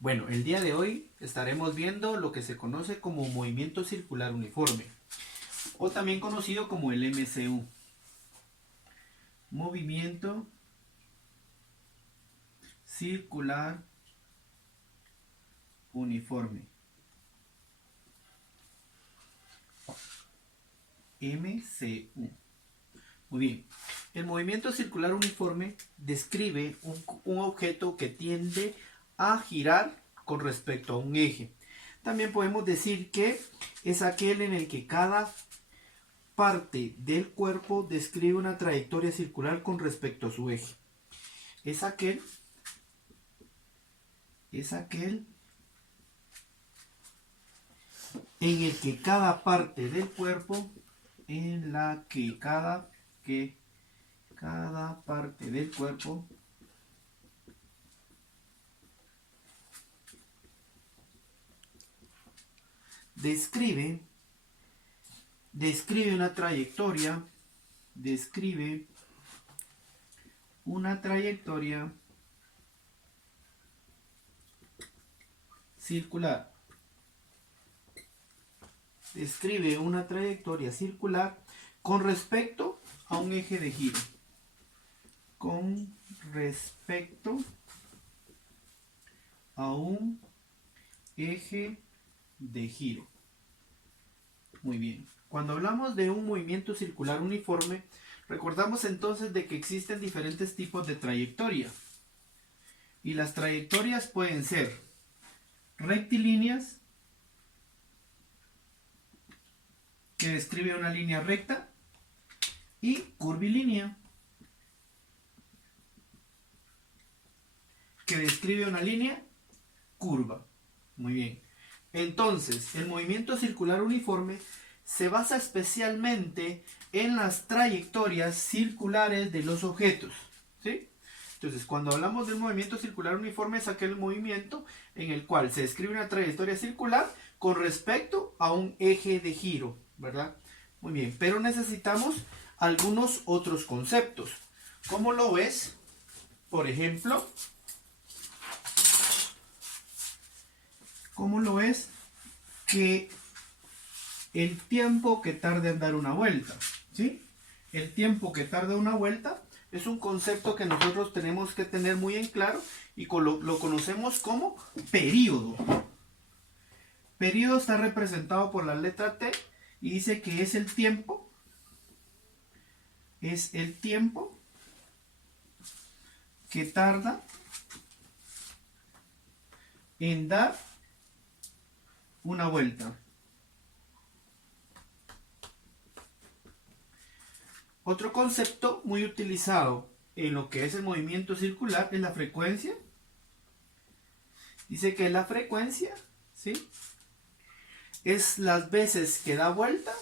Bueno, el día de hoy estaremos viendo lo que se conoce como movimiento circular uniforme, o también conocido como el MCU. Movimiento circular uniforme. MCU. Muy bien. El movimiento circular uniforme describe un objeto que tiende a girar con respecto a un eje. También podemos decir que es aquel en el que cada parte del cuerpo describe una trayectoria circular con respecto a su eje. Es aquel en el que cada parte del cuerpo, en la que cada parte del cuerpo describe una trayectoria, circular. Describe una trayectoria circular con respecto a un eje de giro. Con respecto a un eje de giro. Muy bien. Cuando hablamos de un movimiento circular uniforme, recordamos entonces de que existen diferentes tipos de trayectoria. Y las trayectorias pueden ser rectilíneas, que describe una línea recta, y curvilínea, que describe una línea curva. Muy bien. Entonces, el movimiento circular uniforme se basa especialmente en las trayectorias circulares de los objetos, ¿sí? Entonces, cuando hablamos del movimiento circular uniforme, es aquel movimiento en el cual se describe una trayectoria circular con respecto a un eje de giro, ¿verdad? Muy bien, pero necesitamos algunos otros conceptos. ¿Cómo lo ves? Por ejemplo, ¿cómo lo ves? Que el tiempo que tarda en dar una vuelta, ¿sí? El tiempo que tarda una vuelta es un concepto que nosotros tenemos que tener muy en claro y lo conocemos como período. Período está representado por la letra T y dice que es el tiempo que tarda en dar una vuelta. Otro concepto muy utilizado en lo que es el movimiento circular es la frecuencia. Dice que la frecuencia, ¿sí?, es las veces que da vuelta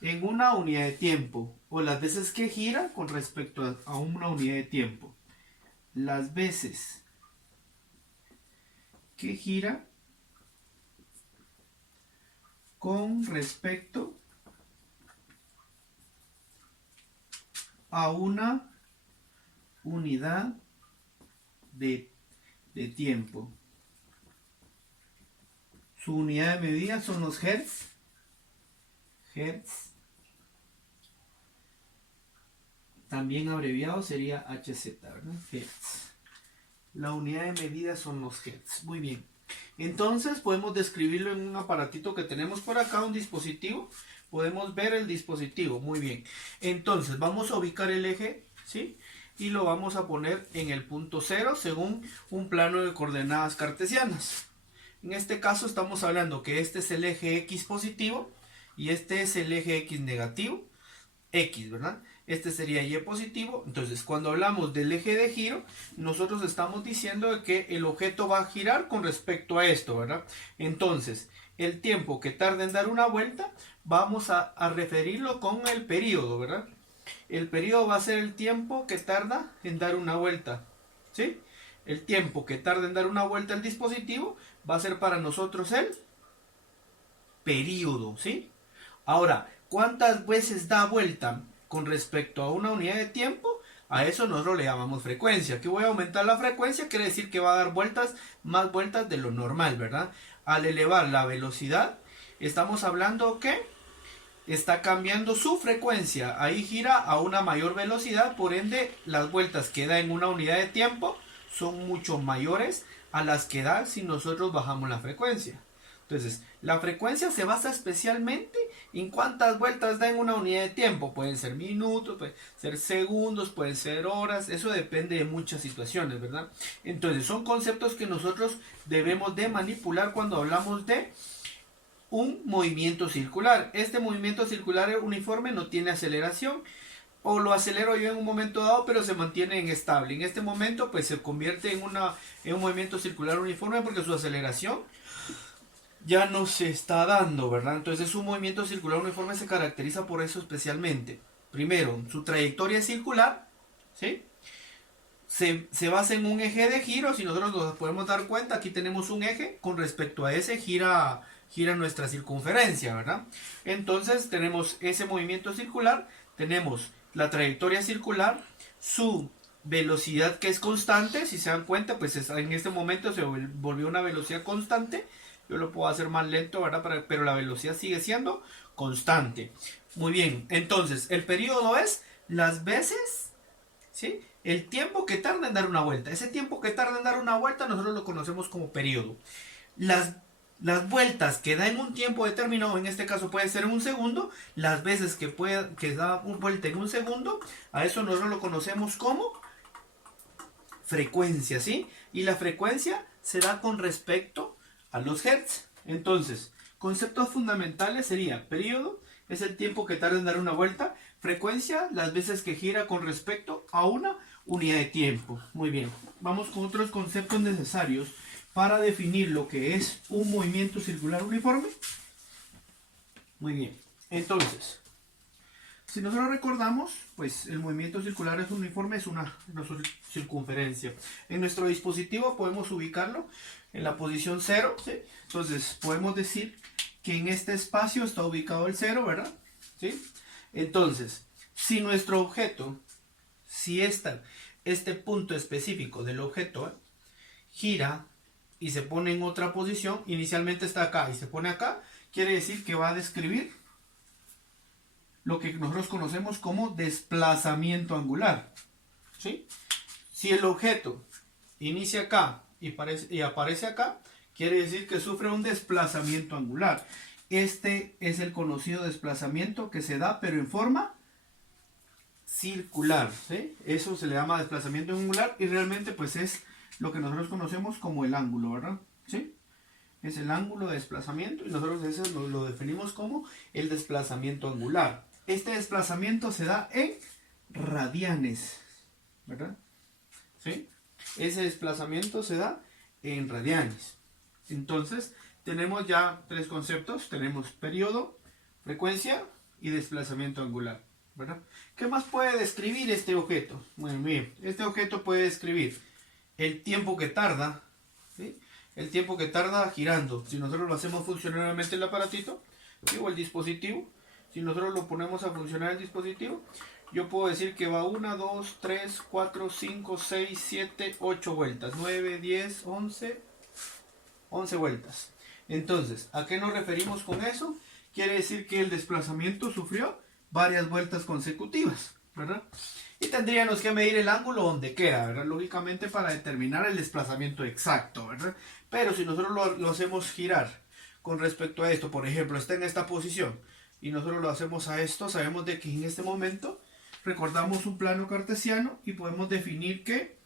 en una unidad de tiempo, o las veces que gira con respecto a una unidad de tiempo. Las veces que gira con respecto a una unidad de tiempo. Su unidad de medida son los hertz. También abreviado sería HZ, ¿verdad? Hertz. La unidad de medida son los hertz. Muy bien. Entonces podemos describirlo en un aparatito que tenemos por acá, un dispositivo. Podemos ver el dispositivo. Muy bien. Entonces vamos a ubicar el eje, ¿sí?, y lo vamos a poner en el punto 0 según un plano de coordenadas cartesianas. En este caso estamos hablando que este es el eje X positivo y este es el eje X negativo. X, ¿verdad? Este sería Y positivo. Entonces, cuando hablamos del eje de giro, nosotros estamos diciendo que el objeto va a girar con respecto a esto, ¿verdad? Entonces, el tiempo que tarda en dar una vuelta, vamos a referirlo con el periodo, ¿verdad? El periodo va a ser el tiempo que tarda en dar una vuelta, ¿sí? El tiempo que tarda en dar una vuelta al dispositivo va a ser para nosotros el periodo, ¿sí? Ahora, ¿cuántas veces da vuelta con respecto a una unidad de tiempo? A eso nosotros le llamamos frecuencia. Que voy a aumentar la frecuencia quiere decir que va a dar vueltas, más vueltas de lo normal, ¿verdad? Al elevar la velocidad, estamos hablando que está cambiando su frecuencia. Ahí gira a una mayor velocidad, por ende las vueltas que da en una unidad de tiempo son mucho mayores a las que da si nosotros bajamos la frecuencia. Entonces, la frecuencia se basa especialmente en cuántas vueltas da en una unidad de tiempo. Pueden ser minutos, pueden ser segundos, pueden ser horas. Eso depende de muchas situaciones, ¿verdad? Entonces, son conceptos que nosotros debemos de manipular cuando hablamos de un movimiento circular. Este movimiento circular uniforme no tiene aceleración. O lo acelero yo en un momento dado, pero se mantiene en estable. En este momento, pues se convierte en un movimiento circular uniforme porque su aceleración ya no se está dando, ¿verdad? Entonces un movimiento circular uniforme se caracteriza por eso especialmente. Primero, su trayectoria es circular, ¿sí? Se basa en un eje de giro. Si nosotros nos podemos dar cuenta, aquí tenemos un eje, con respecto a ese gira nuestra circunferencia, ¿verdad? Entonces tenemos ese movimiento circular, tenemos la trayectoria circular, su velocidad que es constante. Si se dan cuenta, pues en este momento se volvió una velocidad constante. Yo lo puedo hacer más lento, ¿verdad? Pero la velocidad sigue siendo constante. Muy bien, entonces el periodo es las veces, ¿sí? El tiempo que tarda en dar una vuelta. Ese tiempo que tarda en dar una vuelta nosotros lo conocemos como periodo. Las vueltas que da en un tiempo determinado, en este caso puede ser en un segundo, las veces que da una vuelta en un segundo, a eso nosotros lo conocemos como frecuencia, ¿sí? Y la frecuencia se da con respecto a los hertz. Entonces, conceptos fundamentales sería: periodo es el tiempo que tarda en dar una vuelta, frecuencia, las veces que gira con respecto a una unidad de tiempo. Muy bien, vamos con otros conceptos necesarios para definir lo que es un movimiento circular uniforme. Muy bien, entonces, si nosotros recordamos, pues el movimiento circular es uniforme, es una circunferencia. En nuestro dispositivo podemos ubicarlo en la posición 0, ¿sí? Entonces podemos decir que en este espacio está ubicado el 0, ¿verdad? ¿Sí? Entonces, si nuestro objeto, si este punto específico del objeto gira y se pone en otra posición, inicialmente está acá y se pone acá, quiere decir que va a describir lo que nosotros conocemos como desplazamiento angular, ¿sí? Si el objeto inicia acá y aparece acá, quiere decir que sufre un desplazamiento angular. Este es el conocido desplazamiento que se da, pero en forma circular, ¿sí? Eso se le llama desplazamiento angular y realmente pues es lo que nosotros conocemos como el ángulo, ¿verdad? ¿Sí? Es el ángulo de desplazamiento y nosotros eso lo definimos como el desplazamiento angular. Este desplazamiento se da en radianes, ¿verdad? ¿Sí? Ese desplazamiento se da en radianes. Entonces, tenemos ya tres conceptos. Tenemos periodo, frecuencia y desplazamiento angular, ¿verdad? ¿Qué más puede describir este objeto? Bueno, bien, este objeto puede describir el tiempo que tarda, ¿sí? El tiempo que tarda girando. Si nosotros lo hacemos funcionar nuevamente el aparatito, ¿sí? O el dispositivo, si nosotros lo ponemos a funcionar el dispositivo, yo puedo decir que va 1, 2, 3, 4, 5, 6, 7, 8 vueltas, 9, 10, 11 vueltas. Entonces, ¿a qué nos referimos con eso? Quiere decir que el desplazamiento sufrió varias vueltas consecutivas, ¿verdad? Y tendríamos que medir el ángulo donde queda, ¿verdad? Lógicamente para determinar el desplazamiento exacto, ¿verdad? Pero si nosotros lo hacemos girar con respecto a esto, por ejemplo, está en esta posición y nosotros lo hacemos a esto, sabemos de que en este momento recordamos un plano cartesiano y podemos definir que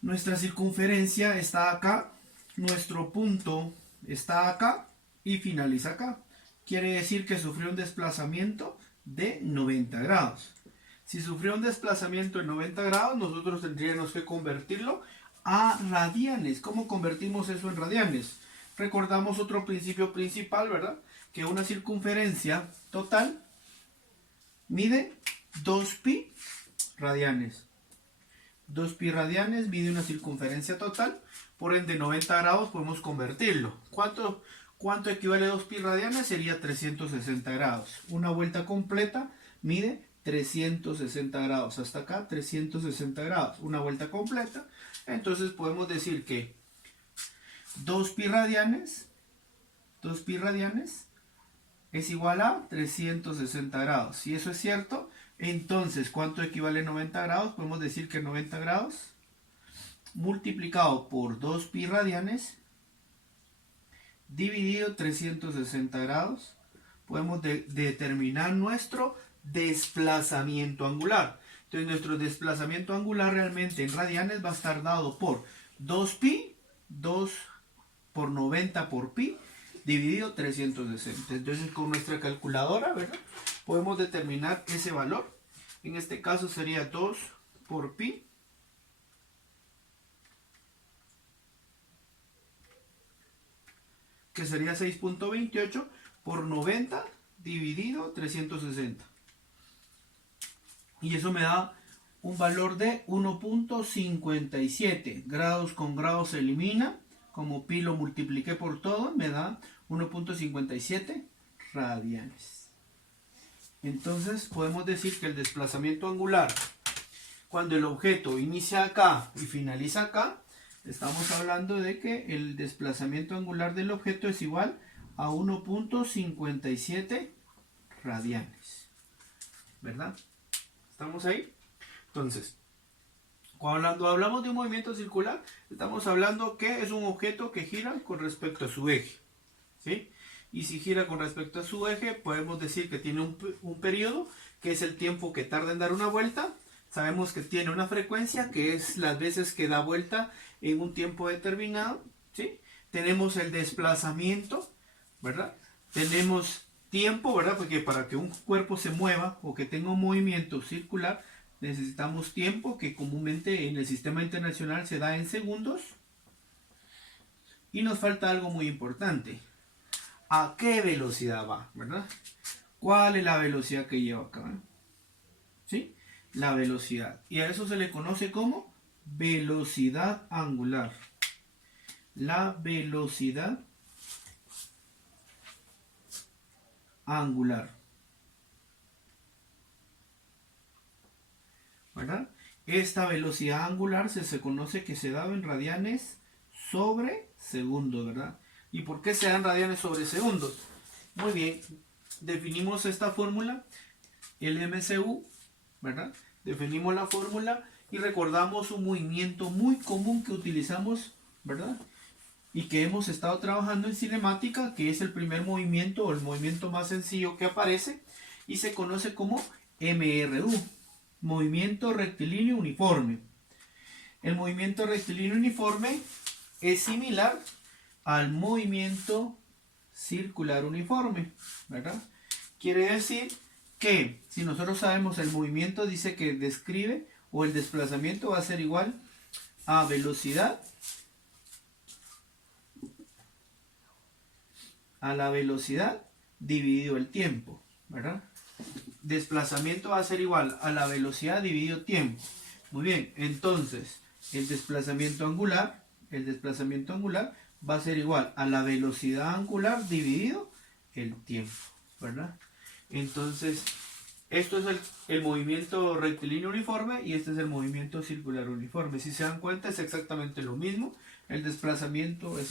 nuestra circunferencia está acá, nuestro punto está acá y finaliza acá. Quiere decir que sufrió un desplazamiento de 90 grados. Si sufrió un desplazamiento de 90 grados, nosotros tendríamos que convertirlo a radianes. ¿Cómo convertimos eso en radianes? Recordamos otro principio principal, ¿verdad? Que una circunferencia total mide 2pi radianes. 2pi radianes mide una circunferencia total, por ende 90 grados podemos convertirlo. ¿Cuánto equivale a 2pi radianes? Sería 360 grados. Una vuelta completa mide 360 grados. Hasta acá 360 grados. Una vuelta completa. Entonces podemos decir que 2pi radianes es igual a 360 grados. Si eso es cierto, entonces ¿cuánto equivale a 90 grados? Podemos decir que 90 grados multiplicado por 2pi radianes dividido 360 grados, podemos determinar nuestro desplazamiento angular. Entonces nuestro desplazamiento angular realmente en radianes va a estar dado por 2pi, 2 por 90 por pi, dividido 360. Entonces con nuestra calculadora, ¿verdad?, podemos determinar ese valor. En este caso sería 2 por pi, que sería 6.28 por 90 dividido 360. Y eso me da un valor de 1.57. Grados con grados se elimina. Como pi lo multipliqué por todo, me da 1.57 radianes. Entonces podemos decir que el desplazamiento angular, cuando el objeto inicia acá y finaliza acá, estamos hablando de que el desplazamiento angular del objeto es igual a 1.57 radianes. ¿Verdad? ¿Estamos ahí? Entonces, cuando hablamos de un movimiento circular, estamos hablando que es un objeto que gira con respecto a su eje. ¿Sí? Y si gira con respecto a su eje, podemos decir que tiene un periodo, que es el tiempo que tarda en dar una vuelta. Sabemos que tiene una frecuencia, que es las veces que da vuelta en un tiempo determinado. ¿Sí? Tenemos el desplazamiento, ¿verdad? Tenemos tiempo, ¿verdad? Porque para que un cuerpo se mueva o que tenga un movimiento circular, necesitamos tiempo, que comúnmente en el sistema internacional se da en segundos. Y nos falta algo muy importante. ¿A qué velocidad va? ¿Verdad? ¿Cuál es la velocidad que lleva acá? ¿Sí? La velocidad. Y a eso se le conoce como velocidad angular. La velocidad angular. ¿Verdad? Esta velocidad angular se conoce que se da en radianes sobre segundo, ¿verdad? ¿Y por qué se dan radianes sobre segundos? Muy bien, definimos esta fórmula, el MCU, ¿verdad? Definimos la fórmula y recordamos un movimiento muy común que utilizamos, ¿verdad? Y que hemos estado trabajando en cinemática, que es el primer movimiento o el movimiento más sencillo que aparece y se conoce como MRU, movimiento rectilíneo uniforme. El movimiento rectilíneo uniforme es similar al movimiento circular uniforme, ¿verdad? Quiere decir que si nosotros sabemos el movimiento, dice que describe, o el desplazamiento va a ser igual a velocidad dividido el tiempo, ¿verdad? Desplazamiento va a ser igual a la velocidad dividido tiempo. Muy bien, entonces el desplazamiento angular va a ser igual a la velocidad angular dividido el tiempo, ¿verdad? Entonces, esto es el movimiento rectilíneo uniforme y este es el movimiento circular uniforme. Si se dan cuenta, es exactamente lo mismo. El desplazamiento es el